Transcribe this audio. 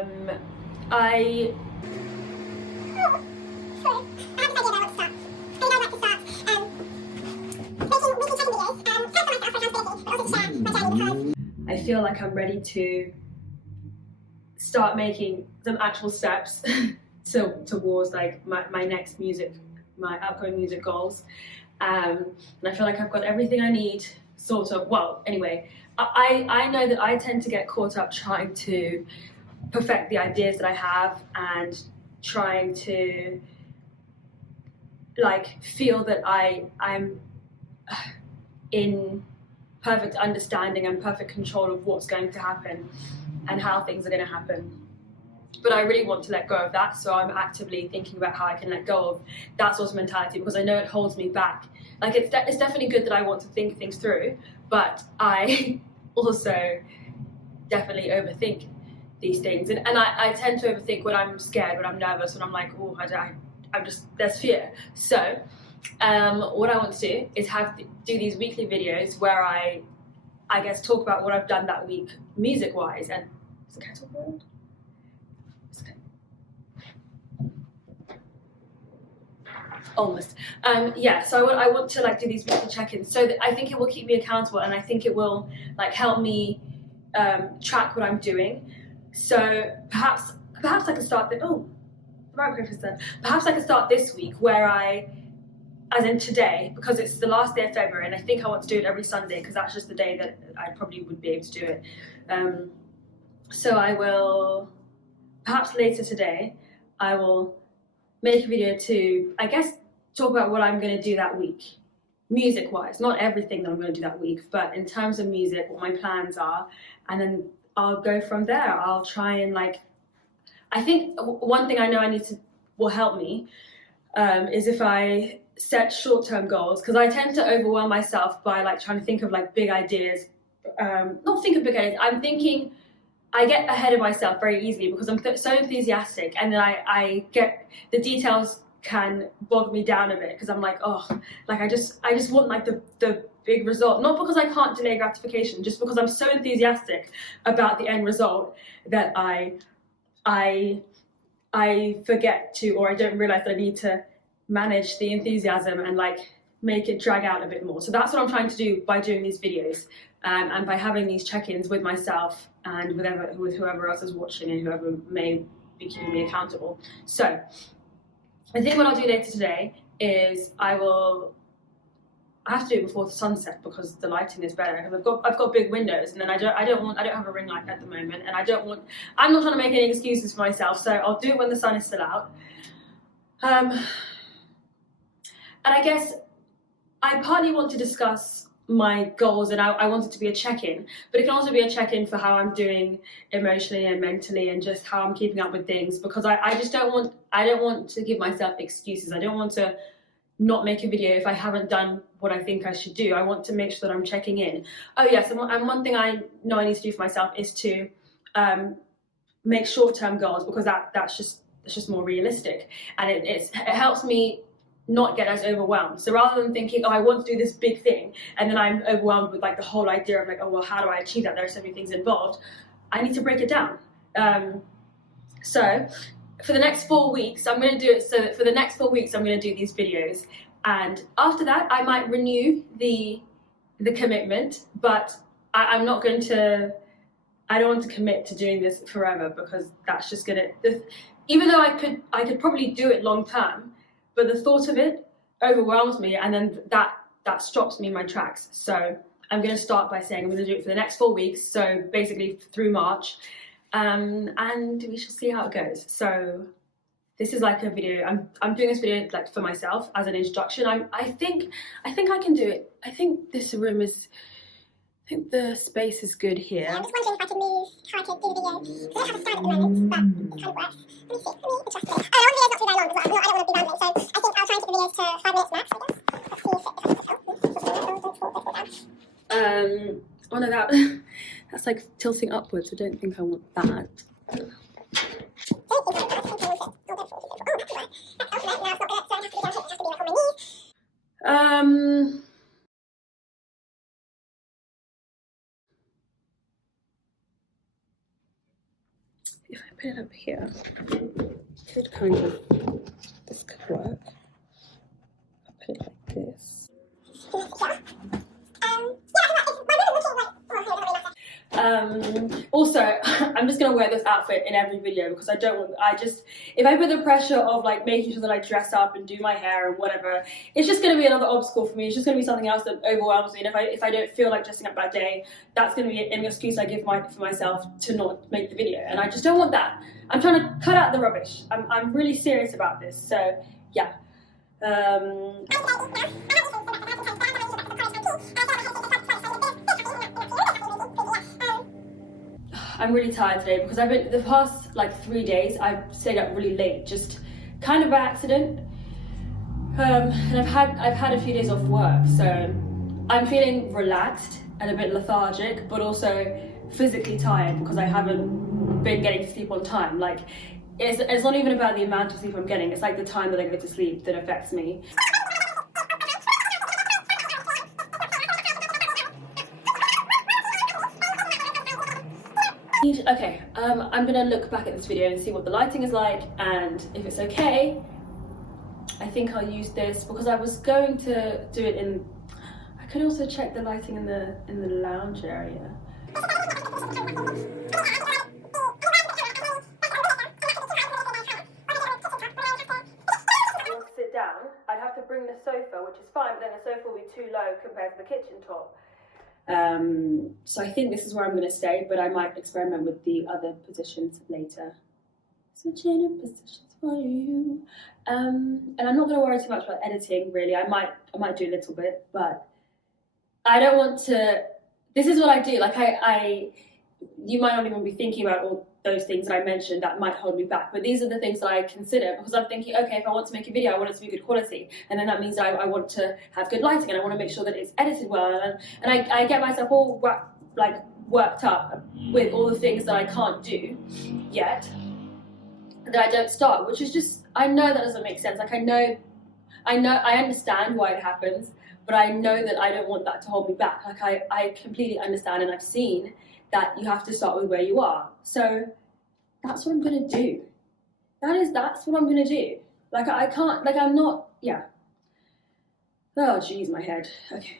I feel like I'm ready to start making some actual steps towards like my next music, my upcoming music goals. And I feel like I've got everything I need, sort of. Well, anyway, I know that I tend to get caught up trying to perfect the ideas that I have and trying to like feel that I'm in perfect understanding and perfect control of what's going to happen and how things are going to happen. But I really want to let go of that, so I'm actively thinking about how I can let go of that sort of mentality, because I know it holds me back. Like it's definitely good that I want to think things through, but I also definitely overthink these things, and I tend to overthink when I'm scared, when I'm nervous, when I'm like, oh, I'm just, there's fear. So what I want to do is do these weekly videos where I guess talk about what I've done that week music wise. And is the kettle boiled? Almost. Yeah, so I want to like do these weekly check-ins, so that I think it will keep me accountable, and I think it will like help me track what I'm doing. So perhaps I can start perhaps I can start this week where as in today, because it's the last day of February, and I think I want to do it every Sunday because that's just the day that I probably would be able to do it. So I will, perhaps later today, I will make a video to, I guess, talk about what I'm going to do that week, music-wise. Not everything that I'm going to do that week, but in terms of music, what my plans are, and then I'll go from there. I'll try and like, I think one thing I know will help me is if I set short-term goals, because I tend to overwhelm myself by like trying to think of like big ideas. Not think of big ideas, I get ahead of myself very easily because I'm so enthusiastic, and then I get, the details can bog me down a bit because I'm like, oh, like I just want like the big result, not because I can't delay gratification, just because I'm so enthusiastic about the end result that I forget to, or I don't realize that I need to manage the enthusiasm and like make it drag out a bit more. So that's what I'm trying to do by doing these videos, and by having these check-ins with myself and with whoever else is watching and whoever may be keeping me accountable. So I think what I'll do later today is I have to do it before the sunset because the lighting is better, because I've got big windows, and then I don't have a ring light at the moment, and I'm not trying to make any excuses for myself, so I'll do it when the sun is still out. And I guess I partly want to discuss my goals, and I want it to be a check-in, but it can also be a check-in for how I'm doing emotionally and mentally, and just how I'm keeping up with things, because I don't want to give myself excuses. I don't want to not make a video if I haven't done what I think I should do. I want to make sure that I'm checking in. Oh yes, and one thing I know I need to do for myself is to make short-term goals, because that's just more realistic, and it helps me not get as overwhelmed. So rather than thinking, oh, I want to do this big thing, and then I'm overwhelmed with like the whole idea of like, oh well, how do I achieve that? There are so many things involved. I need to break it down. So for the next 4 weeks, I'm going to do it so that for the next 4 weeks, I'm going to do these videos. And after that, I might renew the commitment, but I'm not going to, I don't want to commit to doing this forever, because that's just going to, even though I could probably do it long term, but the thought of it overwhelms me, and then that stops me in my tracks. So I'm going to start by saying I'm going to do it for the next 4 weeks, so basically through March, and we shall see how it goes. So this is like a video. I'm doing this video like for myself as an introduction. I think I can do it. I think this room is. I think the space is good here. Yeah, I'm just wondering if I can move how I can do the video. So I don't have a stand at the moment, but it kind of works. Let me see. Let me adjust it. Oh, the video's not too very long as well. I don't want to be rambling, so I think I'll try and keep the videos to 5 minutes max, I guess. Let's see if it oh no, that's like tilting upwards. I don't think I want that. if I put it up here, could kind of, this could work. I'll put it like this. Also, I'm just gonna wear this outfit in every video because I don't want, if I put the pressure of like making sure that I dress up and do my hair and whatever, it's just gonna be another obstacle for me. It's just gonna be something else that overwhelms me. And if I don't feel like dressing up that day, that's gonna be an excuse I give for myself to not make the video. And I just don't want that. I'm trying to cut out the rubbish. I'm really serious about this. So yeah. I'm really tired today because I've been, the past like 3 days, I've stayed up really late, just kind of by accident. And I've had a few days off work, so I'm feeling relaxed and a bit lethargic, but also physically tired because I haven't been getting to sleep on time. Like, it's not even about the amount of sleep I'm getting, it's like the time that I go to sleep that affects me. Okay, I'm gonna look back at this video and see what the lighting is like, and if it's okay, I think I'll use this because I was going to do it in, I could also check the lighting in the lounge area. Sit down, I'd have to bring the sofa, which is fine, but then the sofa will be too low compared to the kitchen top. So I think this is where I'm going to stay, but I might experiment with the other positions later. Switching in positions for you. And I'm not going to worry too much about editing, really. I might do a little bit, but I don't want to. This is what I do. Like you might not even be thinking about all those things that I mentioned that might hold me back, but these are the things that I consider because I'm thinking, okay, if I want to make a video, I want it to be good quality, and then that means that I want to have good lighting and I want to make sure that it's edited well, and I get myself all worked up with all the things that I can't do yet, that I don't start, which is just, I know that doesn't make sense. Like I understand why it happens, but I know that I don't want that to hold me back. Like I completely understand, and I've seen that you have to start with where you are. So that's what I'm gonna do. That's what I'm gonna do. Like I can't, like I'm not, yeah. Oh geez, my head. Okay.